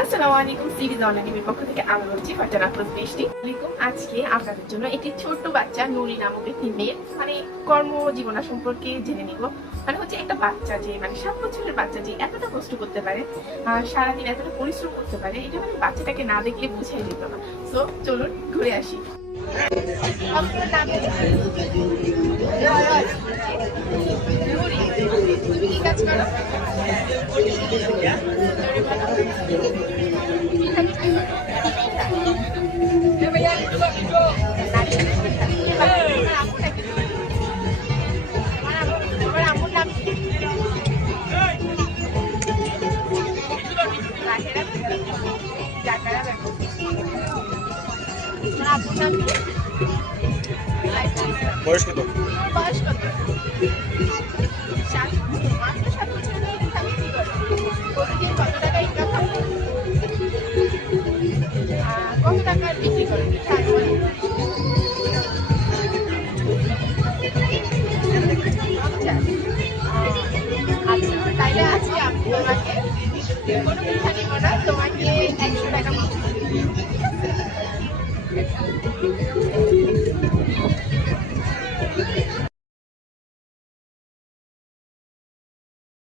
আসসালামু আলাইকুম সিরিজ অনলাইনের পক্ষ থেকে আমি বলছি আলাইকুম আজকে আপনাদের জন্য একটি ছোট্ট বাচ্চা, নুরি নামক একটি মানে কর্মজীবনা সম্পর্কে জেনে নিব। মানে হচ্ছে একটা বাচ্চা যে মানে সাত বছরের বাচ্চা যে এতটা কষ্ট করতে পারে সারাদিন এতটা পরিশ্রম করতে পারে, এটা মানে বাচ্চাটাকে না দেখলে বুঝাই যেত না। তো চলুন ঘুরে আসি। তুমি কাজ করো? বয়স কত? কত? টাকা বিক্রি আচ্ছা কোনো পিঠা নিব না তোমাকে একশো টাকা মাছ Thank you.